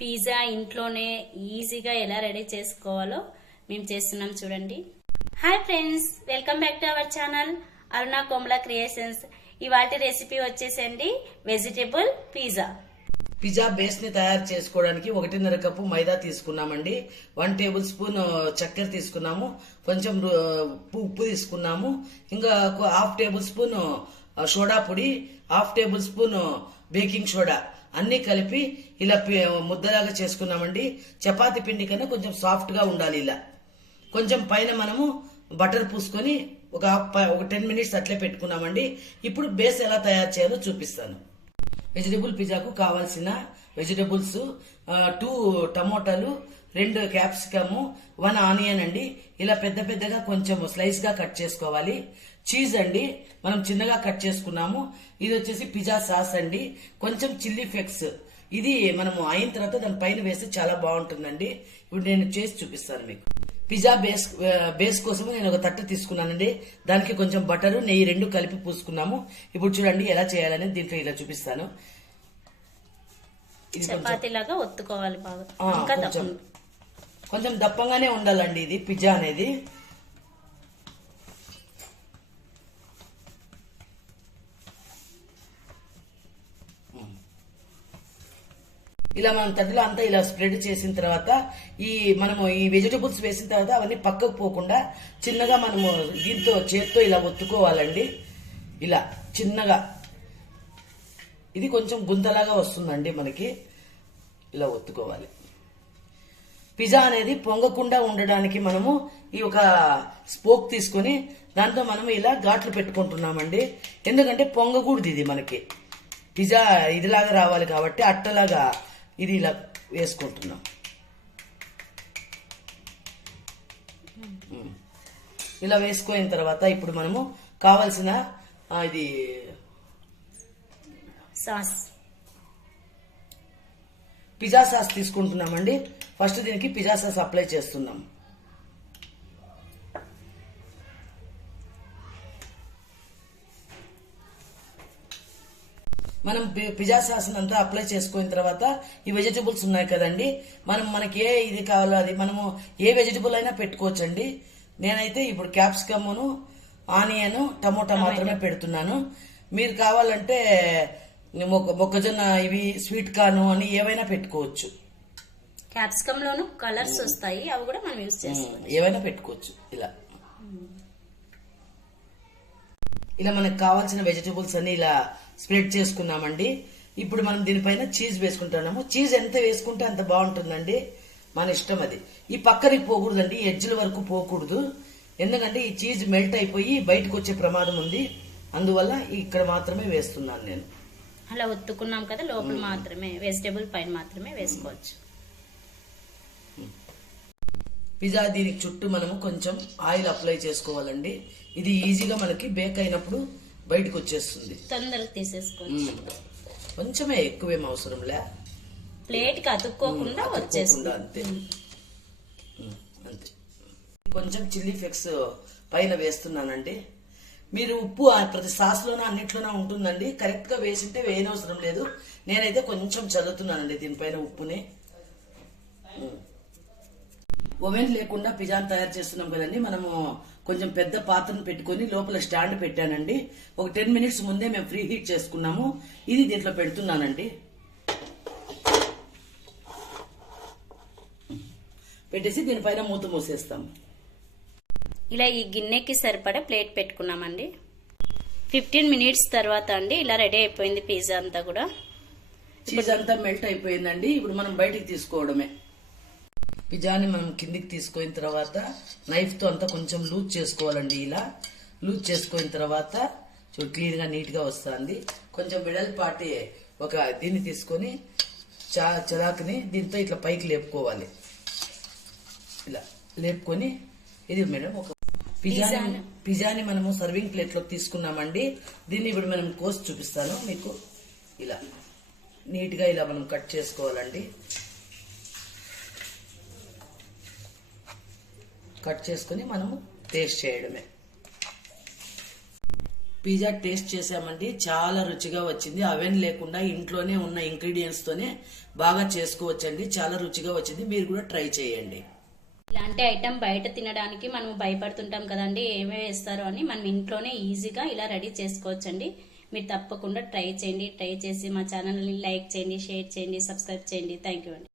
Pizza ఇంట్లోనే ఈజీగా ఎలా రెడీ చేసుకోవాలో మేము చేస్తున్నాం చూడండి. Hi friends, welcome back to our channel Aruna Komala creations. ఇవాటి రెసిపీ వచ్చేసండి వెజిటేబుల్ పిజ్జా. పిజ్జా బేస్ ని తయారు చేసుకోవడానికి 1.5 కప్పు మైదా తీసుకున్నామండి. 1 టేబుల్ స్పూన్ చక్కెర తీసుకున్నాము, కొంచెం ఉప్పు తీసుకున్నాము, ఇంకా 1/2 టేబుల్ స్పూన్ సోడా పొడి, 1/2 టేబుల్ స్పూన్ బేకింగ్ సోడా అన్ని కలిపి ఇలా ముద్దలాగా చేసుకున్నామండి. చపాతీ పిండి కన్నా కొంచెం సాఫ్ట్ గా ఉండాలి. ఇలా కొంచెం పైన మనము బటర్ పూసుకొని ఒక 10 మినిట్స్ అట్లే పెట్టుకున్నామండి. ఇప్పుడు బేస్ ఎలా తయారు చేయాలో చూపిస్తాను. వెజిటేబుల్ పిజ్జాకు కావాల్సిన వెజిటేబుల్స్ 2 టమోటాలు, 2 క్యాప్సికము, 1 ఆనియన్ అండి. ఇలా పెద్ద పెద్దగా కొంచెం స్లైస్ గా కట్ చేసుకోవాలి. చీజ్ అండి, మనం చిన్నగా కట్ చేసుకున్నాము. ఇది వచ్చేసి పిజ్జా సాస్ అండి, కొంచెం చిల్లీ ఫ్లేక్స్. ఇది మనము అయిన తర్వాత దాని పైన వేస్తే చాలా బాగుంటుందండి. ఇప్పుడు నేను చేసి చూపిస్తాను మీకు. పిజ్జా బేస్ కోసం నేను ఒక తట్ట తీసుకున్నానండి. దానికి కొంచెం బటరు, నెయ్యి 2 కలిపి పూసుకున్నాము. ఇప్పుడు చూడండి ఎలా చేయాలని దీంట్లో ఇలా చూపిస్తాను. చపాతీలాగా ఒత్తుకోవాలి బాగా. కొంచెం దప్పంగానే ఉండాలండి ఇది పిజ్జా అనేది. ఇలా మనం తట్టలో అంతా ఇలా స్ప్రెడ్ చేసిన తర్వాత మనము ఈ వెజిటబుల్స్ వేసిన తర్వాత అవన్నీ పక్కకు పోకుండా చిన్నగా మనము దీంతో చేత్తో ఇలా ఒత్తుకోవాలండి. ఇలా చిన్నగా ఇది కొంచెం గుంతలాగా వస్తుందండి మనకి. ఇలా ఒత్తుకోవాలి. పిజ్జా అనేది పొంగకుండా ఉండడానికి మనము ఈ ఒక స్పోక్ తీసుకొని దాంతో మనము ఇలా ఘాట్లు పెట్టుకుంటున్నామండి. ఎందుకంటే పొంగకూడదు ఇది మనకి. పిజ్జా ఇదిలాగా రావాలి కాబట్టి అట్టలాగా ఇది ఇలా వేసుకుంటున్నాం. ఇలా వేసుకున్న తర్వాత ఇప్పుడు మనము కావలసిన ఇది సాస్, పిజ్జా సాస్ తీసుకుంటున్నామండి. ఫస్ట్ దీనికి పిజ్జా సాస్ అప్లై చేస్తున్నాం. మనం పిజ్జా సాస్ అంతా అప్లై చేసుకున్న తర్వాత ఈ వెజిటబుల్స్ ఉన్నాయి కదండి, మనకి ఏ ఇది కావాలో అది మనము ఏ వెజిటబుల్ అయినా పెట్టుకోవచ్చండి. నేనైతే ఇప్పుడు క్యాప్సికమ్ను, ఆనియన్, టమోటా మాత్రమే పెడుతున్నాను. మీరు కావాలంటే మొక్కజొన్న ఇవి స్వీట్ కార్న్ అని ఏవైనా పెట్టుకోవచ్చు. క్యాప్సికమ్ లోను కలర్స్ వస్తాయి, అవి కూడా మనం యూజ్ చేసుకోవచ్చు. ఏవైనా పెట్టుకోవచ్చు. ఇలా మనకు కావాల్సిన వెజిటబుల్స్ అన్ని ఇలా స్ప్రెడ్ చేసుకున్నామండి. ఇప్పుడు మనం దీనిపైన చీజ్ వేసుకుంటున్నాము. చీజ్ ఎంత వేసుకుంటే అంత బాగుంటుందండి, మన ఇష్టం అది. ఈ పక్కకి పోకూడదండి, ఎడ్జ్ల వరకు పోకూడదు. ఎందుకంటే ఈ చీజ్ మెల్ట్ అయిపోయి బయటకు వచ్చే ప్రమాదం ఉంది. అందువల్ల ఇక్కడ మాత్రమే వేస్తున్నాను నేను. అలా ఒత్తుకున్నాం కదా, లోపల మాత్రమే వెజిటేబుల్ పైన మాత్రమే వేసుకోవచ్చు. పిజ్జా దీనికి చుట్టూ మనము కొంచెం ఆయిల్ అప్లై చేసుకోవాలండి. ఇది ఈజీగా మనకి బేక్ అయినప్పుడు బయటకు వచ్చేస్తుంది. తొందరగా తీసేసుకోవచ్చు. కొంచెమే, ఎక్కువేం అవసరంలే. ప్లేట్ కి అతుక్కోకుండా వచ్చేస్తుంది అంతే. అంతే. కొంచెం చిల్లీ ఫ్లేక్స్ పైన వేస్తున్నానండి. మీరు ఉప్పు ప్రతి సాస్ లోనే అన్నిట్లోనే ఉంటుందండి. కరెక్ట్ గా వేసింటే వేయనవసరం లేదు. నేనైతే కొంచెం చల్లుతున్నానండి దీనిపైన ఉప్పుని. ఓవెన్ లేకుండా పిజ్జాను తయారు చేస్తున్నాం కదండి, మనము కొంచెం పెద్ద పాత్రను పెట్టుకుని లోపల స్టాండ్ పెట్టానండి. ఒక 10 మినిట్స్ ముందే మేము ప్రీ హీట్ చేసుకున్నాము. ఇది దీంట్లో పెడుతున్నానండి. పెట్టేసి దీనిపైన మూత మూసేస్తాం. ఇలా ఈ గిన్నెకి సరిపడా ప్లేట్ పెట్టుకున్నామండి. 15 మినిట్స్ తర్వాత అండి ఇలా రెడీ అయిపోయింది పిజ్జా అంతా కూడా. చీజ్ అంతా మెల్ట్ అయిపోయిందండి. ఇప్పుడు మనం బయటికి తీసుకోవడమే. పిజ్జాని మనం కిందికి తీసుకున్న తర్వాత నైఫ్ తో అంతా కొంచెం లూజ్ చేసుకోవాలండి. ఇలా లూజ్ చేసుకున్న తర్వాత చూడు క్లీన్ గా నీట్ గా వస్తుంది. కొంచెం వెడల్పాటి ఒక దీన్ని తీసుకొని చలాకుని దీంతో ఇట్లా పైకి లేపుకోవాలి. ఇలా లేపుకొని ఇది మేడం ఒక పిజ్జాని మనము సర్వింగ్ ప్లేట్ లో తీసుకున్నామండి. దీన్ని ఇప్పుడు మనం కోసి చూపిస్తాను మీకు. ఇలా నీట్ గా ఇలా మనం కట్ చేసుకోవాలండి. కట్ చేసుకుని మనము టేస్ట్ చేయడమే. పిజ్జా టేస్ట్ చేసామండి. చాలా రుచిగా వచ్చింది. అవెన్ లేకుండా ఇంట్లోనే ఉన్న ఇంగ్రీడియంట్స్ తోనే బాగా చేసుకోవచ్చండి. చాలా రుచిగా వచ్చింది. మీరు కూడా ట్రై చేయండి. ఇలాంటి ఐటమ్ బయట తినడానికి మనం భయపడుతుంటాం కదండి, ఏమేమి వేస్తారో అని. మనం ఇంట్లోనే ఈజీగా ఇలా రెడీ చేసుకోవచ్చండి. మీరు తప్పకుండా ట్రై చేయండి. ట్రై చేసి మా ఛానల్ని లైక్ చేయండి, షేర్ చేయండి, సబ్స్క్రైబ్ చేయండి. థ్యాంక్ యూ అండి.